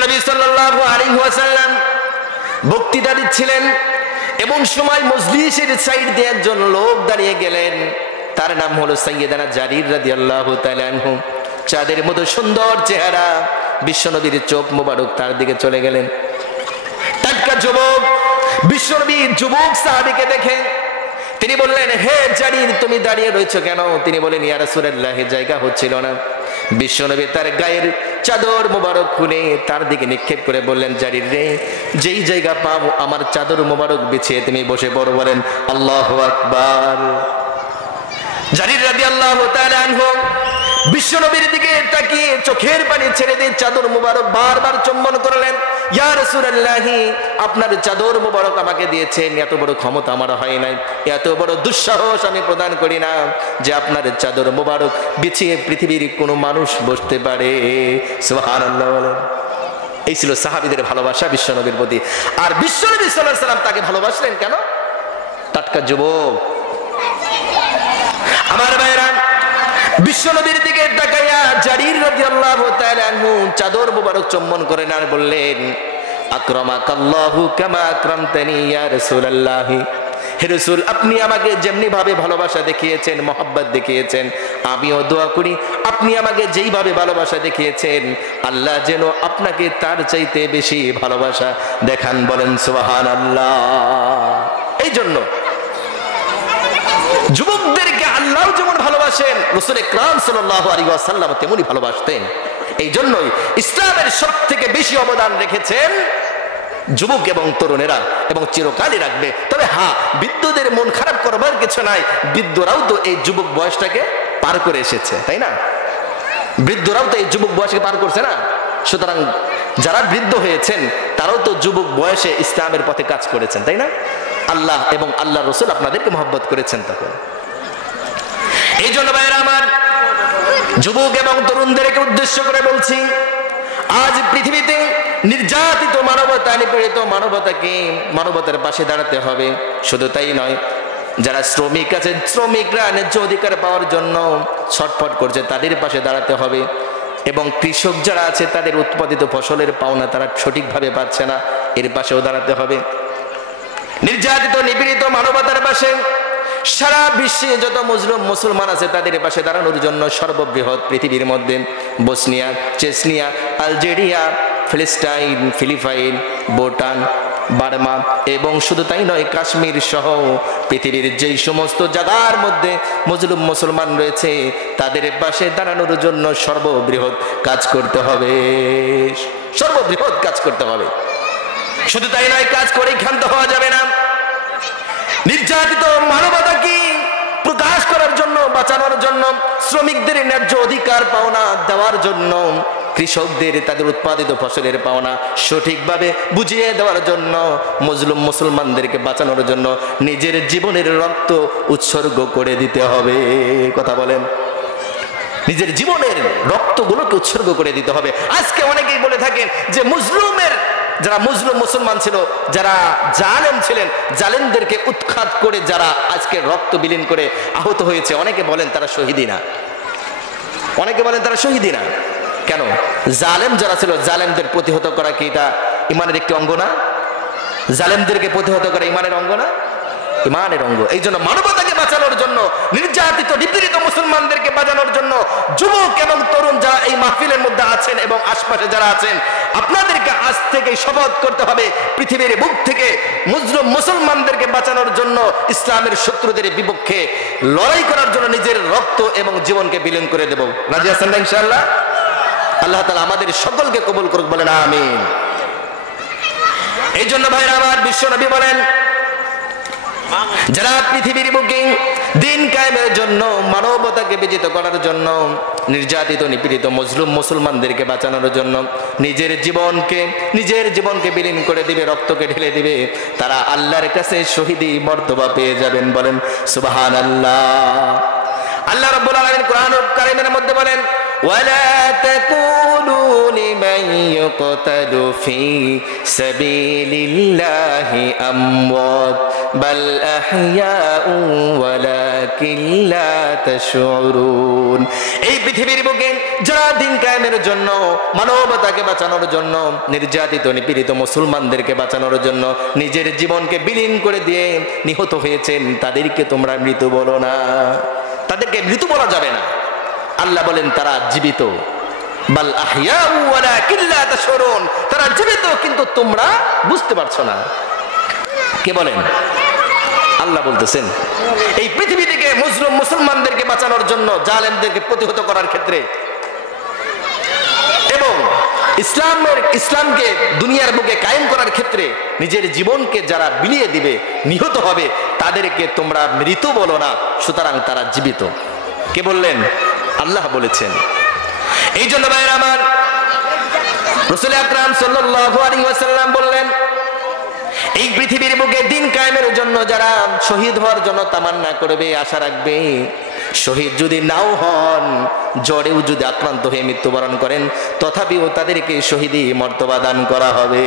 বিশ্বনবী সাল্লাল্লাহু আলাইহি ওয়াসাল্লাম বক্তৃতা দিচ্ছিলেন, এবং সময় মজলিসের সাইড দিয়ে একজন লোক দাঁড়িয়ে গেলেন। তার নাম হলো সাইয়েদানা জারির রাদিয়াল্লাহু তাআলা আনহু। চাঁদের মতো সুন্দর চেহারা, বিশ্বনবীর চোখ মোবারক তার দিকে চলে গেলেন। টাটকা যুবক, বিশ্বনবীর যুবক সাহাবীকে দেখে তিনি বললেন, হে জারির, তুমি দাঁড়িয়ে রয়েছো কেন? তিনি বলেন, ইয়া রাসূলুল্লাহ, জায়গা হচ্ছিল না। বিশ্বনবী তার গায়ের চাদর মোবারক খুলে তার দিকে নিক্ষেপ করে বললেন, জারির রে, যেই জায়গা পাও আমার চাদর মোবারক বিছিয়ে তুমি বসে পড়ো। বলেন আল্লাহু আকবার। জারির রাদিয়াল্লাহু তাআলা আনহু বিশ্বনবীর দিকে তাকিয়ে চোখের পানি ছেড়ে দিয়ে চাদর মোবারক বারবার চুম্বন করলেন। ইয়া রাসূলুল্লাহ, আপনার চাদর মোবারক আমাকে দিয়েছেন, এত বড় ক্ষমতা আমার হয় নাই, এত বড় দুঃসাহস আমি প্রদান করি না যে আপনার চাদর মোবারক বিছিয়ে পৃথিবীর কোনো মানুষ বসতে পারে। সুবহানাল্লাহ বলেন। এই ছিল সাহাবীদের ভালোবাসা বিশ্বনবীর প্রতি। আর বিশ্বনবী সাল্লাল্লাহু আলাইহি ওয়াসাল্লাম তাকে ভালোবাসলেন কেন? টাটকা যুবক আমার ভাইরা, বিশ্বনবীর দিকে তাকাইয়া জারির রাদিয়াল্লাহু তাআলা আনহু চাদর মোবারক চুম্বন করেন আর বললেন, আকরামাকাল্লাহু কামা আকরামতানি ইয়া রাসূলুল্লাহ। হে রাসূল, আপনি আমাকে যেমনি ভাবে ভালোবাসা দেখিয়েছেন, মহব্বত দেখিয়েছেন, আমিও দোয়া করি আপনি আমাকে যেইভাবে ভালোবাসা দেখিয়েছেন আল্লাহ যেন আপনাকে তার চাইতে বেশি ভালোবাসা দেখান। বলেন সুবহানাল্লাহ। এই জন্য যুবকদেরকে আল্লাহ যেমন ভালোবাসেন, রাসূল আকরাম সাল্লাল্লাহু আলাইহি ওয়াসাল্লাম তেমনি ভালোবাসতেন। এই জন্যই ইসলামের সবথেকে বেশি অবদান রেখেছেন যুবক এবং তরুণেরা, এবং চিরকালই রাখবে। তবে হ্যাঁ, বৃদ্ধদের মন খারাপ করবার কিছু নাই, বৃদ্ধরাও তো এই যুবক বয়সটাকে পার করে এসেছে, তাই না? বৃদ্ধরাও তো এই যুবক বয়সকে পার করছে না। সুতরাং যারা বৃদ্ধ হয়েছেন তারাও তো যুবক বয়সে ইসলামের পথে কাজ করেছেন, তাই না? আল্লাহ এবং আল্লাহ রাসূল আপনাদেরকে মহব্বত করেছেন তখন। এই জন্য ভাইরা আমার, যুবক এবং তরুণদেরকে উদ্দেশ্য করে বলছি, আজ পৃথিবীতে নির্যাতিত মানবতা, নিপীড়িত মানবতাকে মানবতার পাশে দাঁড়াতে হবে। শুধু তাই নয়, যারা শ্রমিক আছে, শ্রমিকরা ন্যায্য অধিকার পাওয়ার জন্য ছটফট করছে, তাদের পাশে দাঁড়াতে হবে। এবং কৃষক যারা আছে, তাদের উৎপাদিত ফসলের পাওনা তারা সঠিকভাবে পাচ্ছে না, এর পাশেও দাঁড়াতে হবে। নির্যাতিত নিপীড়িত মানবতার পাশে সারা বিশ্বে যত মুসলিম মুসলমান আছে তাদের পাশে দাঁড়ানোর জন্য সর্ববৃহৎ পৃথিবীর মধ্যে Bosnia, Chechnya, Algeria, ফিলিস্তাইন, Philippine, Bhutan, Burma এবং শুধু তাই নয়, কাশ্মীর সহ পৃথিবীর যেই সমস্ত জায়গার মধ্যে মুসলিম মুসলমান রয়েছে তাদের পাশে দাঁড়ানোর জন্য সর্ববৃহৎ কাজ করতে হবে, সর্ববৃহৎ কাজ করতে হবে। শুধু তাই নয়, কাজ করেই ক্ষান্ত হওয়া যাবে না। নির্যাতিত মানবতাকে প্রকাশ করার জন্য, বাঁচানোর জন্য, শ্রমিকদের ন্যায্য অধিকার পাওনা দেওয়ার জন্য, কৃষকদের তাদের উৎপাদিত ফসলের পাওনা সঠিকভাবে বুঝিয়ে দেওয়ার জন্য, মুসলিম মুসলমানদেরকে বাঁচানোর জন্য নিজের জীবনের রক্ত উৎসর্গ করে দিতে হবে। কথা বলেন, নিজের জীবনের রক্তগুলোকে উৎসর্গ করে দিতে হবে। আজকে অনেকেই বলে থাকেন যে মুসলিমের যারা মুসলিম মুসলমান ছিল, যারা জালেম ছিলেন, জালেমদেরকে উৎখাত করে যারা আজকে রক্ত বিলীন করে আহত হয়েছে, অনেকে বলেন তারা শহীদি না, অনেকে বলেন তারা শহীদি না। কেন? জালেম যারা ছিল, জালেমদের প্রতিহত করা কি এটা ইমানের একটি অঙ্গ না? জালেমদেরকে প্রতিহত করা ইমানের অঙ্গ না? ইমানের অঙ্গ। এই জন্য মানবতাকে বাঁচানোর জন্য, নির্যাতিত নিপীড়িত মুসলমানদেরকে বাঁচানোর জন্য যুবক এবং তরুণ যারা এই মাহফিলের মধ্যে আছেন এবং আশপাশে যারা আছেন, আপনাদেরকে আজ থেকে শপথ করতে হবে পৃথিবীর বুক থেকে মুসলিম মুসলমানদেরকে বাঁচানোর জন্য, ইসলামের শত্রুদের বিপক্ষে লড়াই করার জন্য নিজের রক্ত এবং জীবনকে বিলীন করে দেব। রাজি আছেন না ইনশাআল্লাহ? আল্লাহ তাআলা আমাদের সকলকে কবুল করুক, বলেন আমিন। এই জন্য ভাইরা আমার, বিশ্ব নবী বলেন, যারা পৃথিবীর বুকে দিন কায়েমের জন্য, মানবতাকে বিজিত করার জন্য, নির্যাতিত নিপীড়িত মুসলিম মুসলমানদেরকে বাঁচানোর জন্য নিজের জীবনকে বিলীন করে দিবে, রক্তকে ঢেলে দিবে, তারা আল্লাহর কাছে শহীদি মর্তবা পেয়ে যাবেন। বলেন সুবহানাল্লাহ। আল্লাহ রাব্বুল আলামিন কোরআনুল কারীমের মধ্যে বলেন, ওয়ালা তাকুলু লিমান ইউকতালু ফি সাবিলিল্লাহি আমওয়াত বাল আহইয়াউ ওয়ালাকিন লা তাশউরুন। এই পৃথিবীর বুকে যারা দিন কায়েমের জন্য, মানবতাকে বাঁচানোর জন্য, নির্যাতিত নিপীড়িত মুসলমানদেরকে বাঁচানোর জন্য নিজের জীবনকে বিলীন করে দিয়ে নিহত হয়েছেন, তাদেরকে তোমরা মৃত বলো না, তাদেরকে মৃত বলা যাবে না। আল্লাহ বলেন তারা জীবিত, বাল আহইয়াউ ওয়ালাকিন লা তাশউরুন, তারা জীবিত কিন্তু তোমরা বুঝতে পারছো না। কে বলেন? আল্লাহ বলতেছেন। এই পৃথিবী থেকে মুসলমানদেরকে বাঁচানোর জন্য, জালেমদেরকে প্রতিহত করার ক্ষেত্রে এবং ইসলামকে দুনিয়ার বুকে কায়েম করার ক্ষেত্রে নিজের জীবনকে যারা বিলিয়ে দিবে, নিহত হবে, তাদেরকে তোমরা মৃত বলো না, সুতরাং তারা জীবিত। কে বললেন? আল্লাহ বলেছেন। এই জন্য ভাইরা আমার, রাসূল আকরাম সাল্লাল্লাহু আলাইহি ওয়াসাল্লাম বললেন, এই পৃথিবীর বুকে দিন কায়েমের জন্য যারা শহীদ হওয়ার জন্য তামান্না করবে, আশা রাখবে, শহীদ যদি নাও হন, জ্বরেও যদি আক্রান্ত হয়ে মৃত্যুবরণ করেন, তথাপিও তাদেরকে শহীদি মর্তবা দান করা হবে।